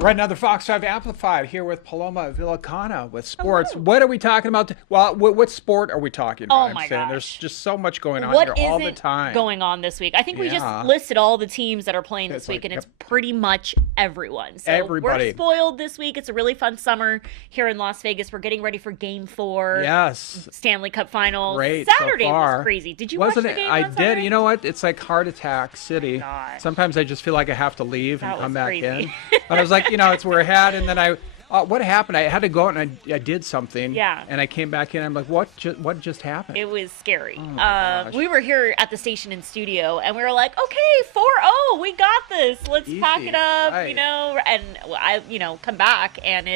Right now, the Fox 5 Amplified here with Paloma Villacana with sports. Hello. What are we talking about? Well, what sport are we talking about? Oh I'm my saying there's gosh. just so much going on here What all the isn't time. going on this week? I think we just Yeah. listed all the teams that are playing this It's week, like, and it's yep. pretty much everyone. So Everybody. we're spoiled this week. It's a really fun summer here in Las Vegas. We're getting ready for Game 4. Yes. Stanley Cup Final. Great so Saturday far. was crazy. Did you Wasn't watch the it? game I on did. Saturday? You know what? It's like heart attack city. Gosh. Sometimes I just feel like I have to leave and That come was back crazy. in. But I was like, it's where I had, and then what happened? I had to go out and I did something. Yeah. And I came back in. I'm like, what just happened? It was scary. Oh my gosh. We were here at the station in studio, and we were like, okay, 4-0, we got this. Let's pack Easy. it up, Right. and I, come back, and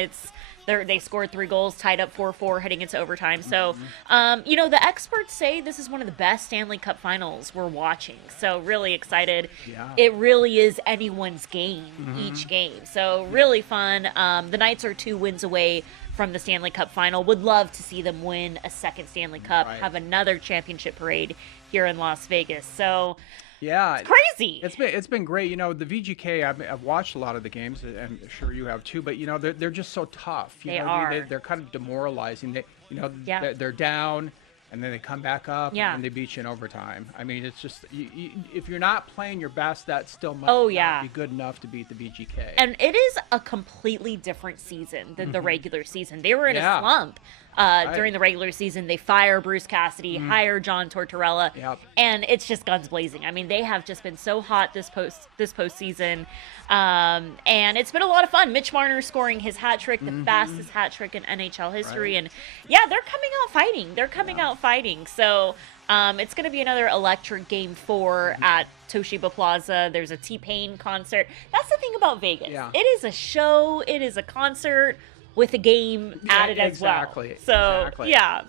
they scored 3 goals, tied up 4-4, heading into overtime. So, the experts say this is one of the best Stanley Cup Finals we're watching. So, really excited. Yeah. It really is anyone's game, each game. So, really fun. The Knights are 2 wins away from the Stanley Cup Final. Would love to see them win a second Stanley Cup, Right. have another championship parade here in Las Vegas. So, Yeah. it's crazy. It's been great. The VGK. I've watched a lot of the games, and I'm sure you have too. But they're just so tough. They are. They're kind of demoralizing. Yeah. They're down, and then they come back up, Yeah. and they beat you in overtime. I mean, it's just if you're not playing your best, that still might Oh, not yeah. be good enough to beat the VGK. And it is a completely different season than the regular season. They were in Yeah. a slump during the regular season. They fire Bruce Cassidy, hire John Tortorella, Yep. and it's just guns blazing. I mean, they have just been so hot this postseason, and it's been a lot of fun. Mitch Marner scoring his hat trick, the fastest hat trick in NHL history, Right. and yeah, they're coming out fighting. They're coming out fighting. So it's going to be another electric Game 4 at Toshiba Plaza. There's a T-Pain concert. That's the thing about Vegas. Yeah. It is a show. It is a concert with a game added as exactly, well. So, exactly. yeah.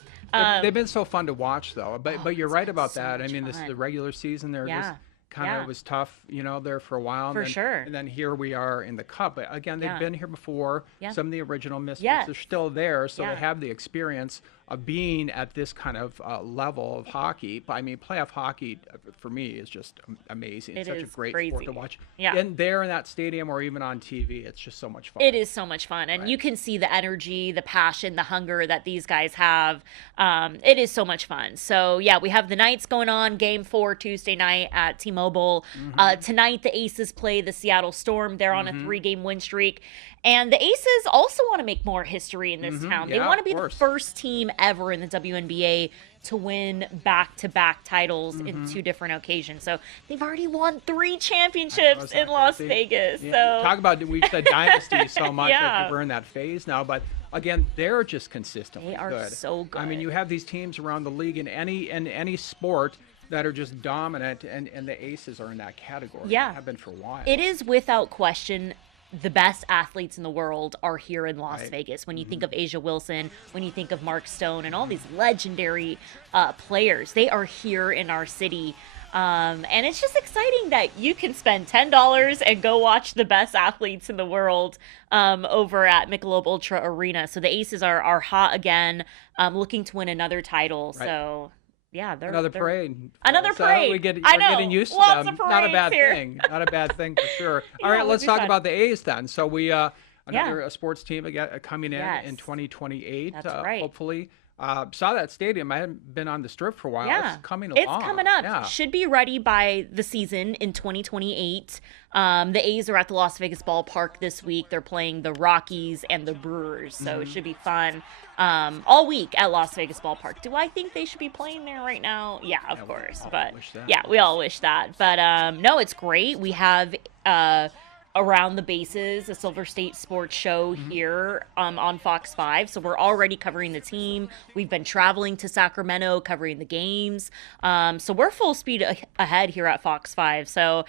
They've been so fun to watch, though. But you're it's right been about so that. I much mean, fun. the regular season, they're Yeah. just kind of Yeah. it was tough, there for a while. For and then, sure. And then here we are in the Cup. But again, they've Yeah. been here before. Yeah. Some of the original misfits Yes. are still there, so Yeah. they have the experience of being at this kind of level of hockey. But I mean, playoff hockey for me is just amazing. It's It such a is great crazy. sport to watch. Yeah. In that stadium or even on TV, it's just so much fun. It is so much fun, and Right. you can see the energy, the passion, the hunger that these guys have. It is so much fun. So yeah, we have the Knights going on, Game 4 Tuesday night at T-Mobile. Tonight the Aces play the Seattle Storm. They're on a 3-game win streak, and the Aces also want to make more history in this town. They Yeah, want to of be the course. first team ever in the WNBA to win back-to-back titles in 2 different occasions. So they've already won 3 championships Isn't in that Las crazy? Vegas. Yeah, So talk about we've said dynasty so much Yeah. that we're in that phase now, but again, they're just consistently They are good. so I mean, good. you have these teams around the league in any sport that are just dominant, and the Aces are in that category. Yeah. They have been for a while. it is without question the best athletes in the world are here in Las Right. Vegas. When you think of Asia Wilson, when you think of Mark Stone, and all these legendary players, they are here in our city. And it's just exciting that you can spend $10 and go watch the best athletes in the world over at Michelob Ultra Arena. So the Aces are hot again, looking to win another title. Right. So yeah, Another they're- parade. Another So parade. we're I know. getting used to Lots them. of Not a parades bad here. thing. Not a bad thing for sure. Yeah, All right, it would let's be talk fun. about the A's then. So we another Yeah. sports team again coming in Yes. in 2028. That's right. Hopefully. Saw that stadium. I hadn't been on the Strip for a while. Yeah, It's coming it's along. coming up. Yeah. Should be ready by the season in 2028. The A's are at the Las Vegas ballpark this week. They're playing the Rockies and the Brewers, so it should be fun all week at Las Vegas ballpark. Do I think they should be playing there right now? Yeah, of we course. all But wish that. yeah, we all wish that. But no, it's great. We have Around the Bases, a Silver State sports show here on Fox 5. So we're already covering the team. We've been traveling to Sacramento, covering the games. So we're full speed ahead here at Fox 5. So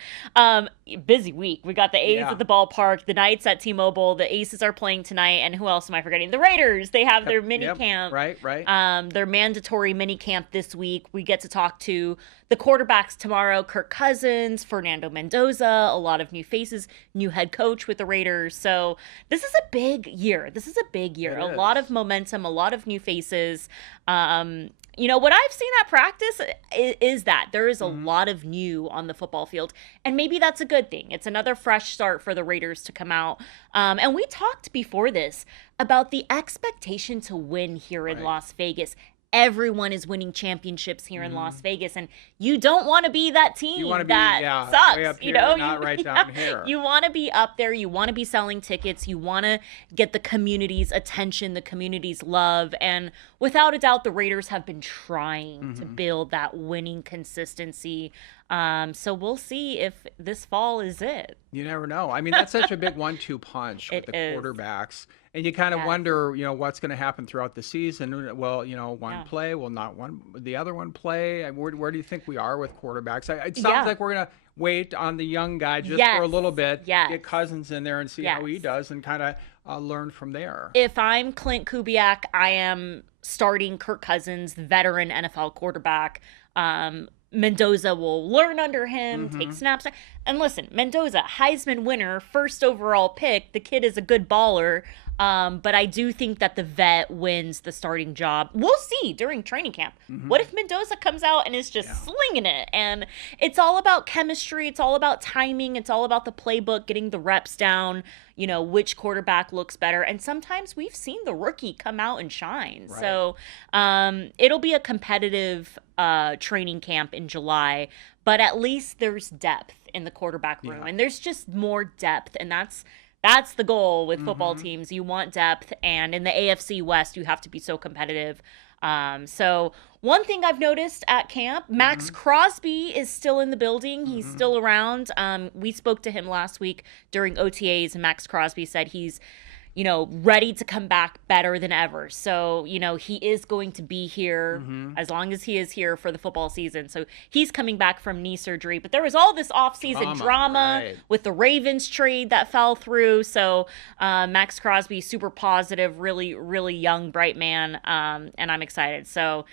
busy week. We got the A's Yeah. at the ballpark, the Knights at T-Mobile. The Aces are playing tonight. And who else am I forgetting? The Raiders. They have their mini Yep, camp. Right. Their mandatory mini camp this week. We get to talk to the quarterbacks tomorrow, Kirk Cousins, Fernando Mendoza, a lot of new faces, new head coach with the Raiders. So this is a big year. It A is. lot of momentum, a lot of new faces. what I've seen at practice is that there is a lot of new on the football field, and maybe that's a good thing. It's another fresh start for the Raiders to come out. And we talked before this about the expectation to win here in Right. Las Vegas. Everyone is winning championships here in Las Vegas, and you don't want to be that You team want to be that way up sucks. here, not right You, down here. you want to be up there. You want to be selling tickets. You want to get the community's attention, the community's love, and without a doubt, the Raiders have been trying to build that winning consistency. So we'll see if this fall is it. You never know. I mean, that's such a big 1-2 punch with It the is. quarterbacks. And you kind of Yes. wonder, what's going to happen throughout the season. Well, one Yeah. play, will not one the other one play. Where do you think we are with quarterbacks? It sounds Yeah. like we're going to wait on the young guy just for a Yes. little bit, Yes. get Cousins in there and see how he Yes. does and kind of learn from there. If I'm Clint Kubiak, I am starting Kirk Cousins, veteran NFL quarterback. Mendoza will learn under him, take snaps. And listen, Mendoza, Heisman winner, first overall pick. The kid is a good baller. But I do think that the vet wins the starting job. We'll see during training camp. What if Mendoza comes out and is just slinging it? And it's all about chemistry. It's all about timing. It's all about the playbook, getting the reps down, which quarterback looks better. And sometimes we've seen the rookie come out and shine. Right. So it'll be a competitive training camp in July. But at least there's depth in the quarterback room. Yeah. And there's just more depth. And that's the goal with football teams. You want depth, and in the AFC West, you have to be so competitive. So one thing I've noticed at camp, Max Crosby is still in the building. He's still around. We spoke to him last week during OTAs, and Max Crosby said he's ready to come back better than ever. So, he is going to be here as long as he is here for the football season. So he's coming back from knee surgery. But there was all this offseason drama right. with the Ravens trade that fell through. So Max Crosby, super positive, really, really young, bright man. And I'm excited. So,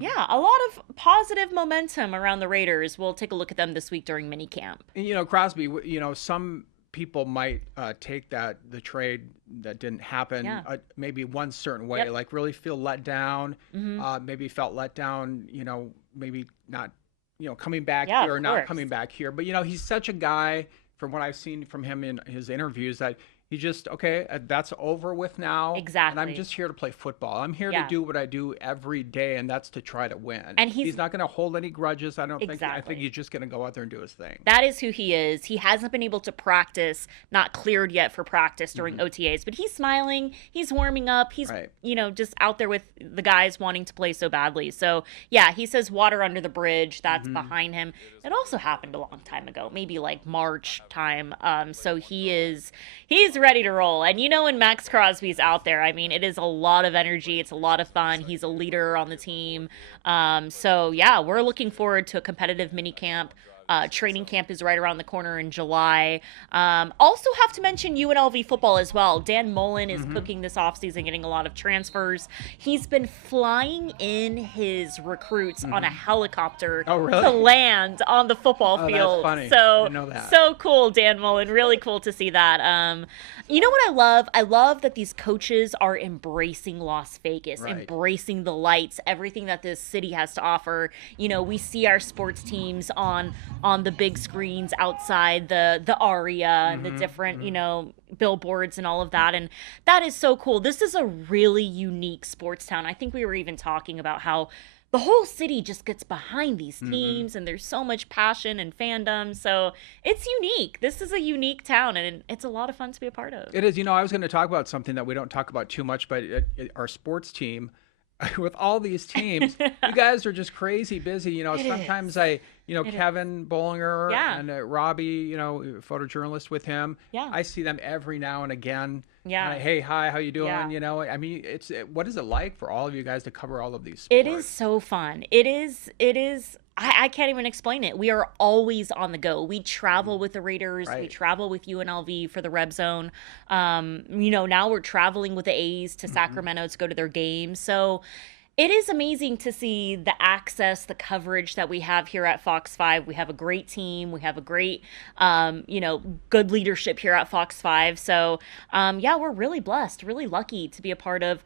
yeah, a lot of positive momentum around the Raiders. We'll take a look at them this week during minicamp. And, Crosby, some people might take the trade that didn't happen maybe one certain way, Yep. like really feel let down, maybe felt let down, maybe not, coming back Yeah, here or of not course. coming back here. But, he's such a guy, from what I've seen from him in his interviews, that he just, okay, that's over with now. And Exactly. I'm just here to play football. I'm here Yeah. to do what I do every day, and that's to try to win. And he's not going to hold any grudges, I don't think. I Exactly. think he's just going to go out there and do his thing. That is who he is. He hasn't been able to practice, not cleared yet for practice during OTAs, but he's smiling, he's warming up, he's, Right. just out there with the guys wanting to play so badly. So, yeah, he says water under the bridge, that's behind him. It also happened a long time ago, maybe like March time. So he's ready to roll. And when Max Crosby's out there, I mean, it is a lot of energy. It's a lot of fun. He's a leader on the team. So, yeah, we're looking forward to a competitive mini camp. Training camp is right around the corner in July. Also have to mention UNLV football as well. Dan Mullen is cooking this offseason, getting a lot of transfers. He's been flying in his recruits on a helicopter Oh, really? to land on the football that's field. funny. So, Didn't know that. so cool, Dan Mullen. Really cool to see that. You know what I love? I love that these coaches are embracing Las Vegas, Right. embracing the lights, everything that this city has to offer. We see our sports teams on the big screens outside the Aria and the different, billboards and all of that. And that is so cool. This is a really unique sports town. I think we were even talking about how the whole city just gets behind these teams and there's so much passion and fandom. So it's unique. This is a unique town and it's a lot of fun to be a part of. It is. I was going to talk about something that we don't talk about too much, but our sports team, with all these teams, you guys are just crazy busy. Sometimes Kevin Bollinger Yeah. and Robbie, photojournalist with him. Yeah. I see them every now and again. Yeah. Hey, hi, how you doing? Yeah. I mean, what is it like for all of you guys to cover all of these sports? It is so fun. It is. I can't even explain it. We are always on the go. We travel with the Raiders. We Right. travel with UNLV for the Red Zone. Now we're traveling with the A's to Sacramento to go to their games. So it is amazing to see the access, the coverage that we have here at Fox 5. We have a great team. We have a great, good leadership here at Fox 5. So, we're really blessed, really lucky to be a part of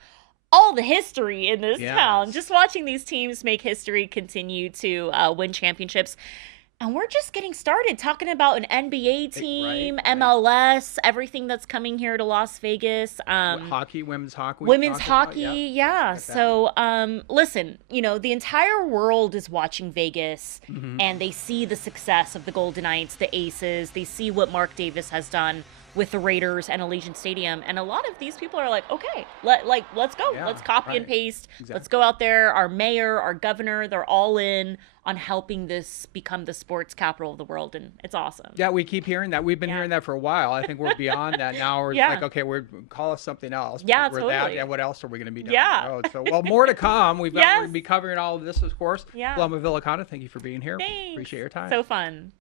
all the history in this town. Yes. Just watching these teams make history, continue to win championships. And we're just getting started talking about an NBA team, Right. MLS, everything that's coming here to Las Vegas. Hockey, women's hockey. Women's talked about, hockey, yep. yeah. Like that. So, listen, the entire world is watching Vegas, Mm-hmm. and they see the success of the Golden Knights, the Aces. They see what Mark Davis has done with the Raiders and Allegiant Stadium, and a lot of these people are like, okay, let's go, Yeah, let's copy and right. paste, Exactly. let's go out there. Our mayor, our governor, they're all in on helping this become the sports capital of the world, and it's awesome. Yeah, we keep hearing that. We've been Yeah. hearing that for a while. I think we're beyond that now. We're Yeah. like, okay, call us something else. Yeah, We're that, totally. and what else are we going to be doing? Yeah. The road? So, well, more to come. We're Yes. going to be covering all of this, of course. Yeah. Loma Villicana, thank you for being here. Thanks. Appreciate your time. So fun.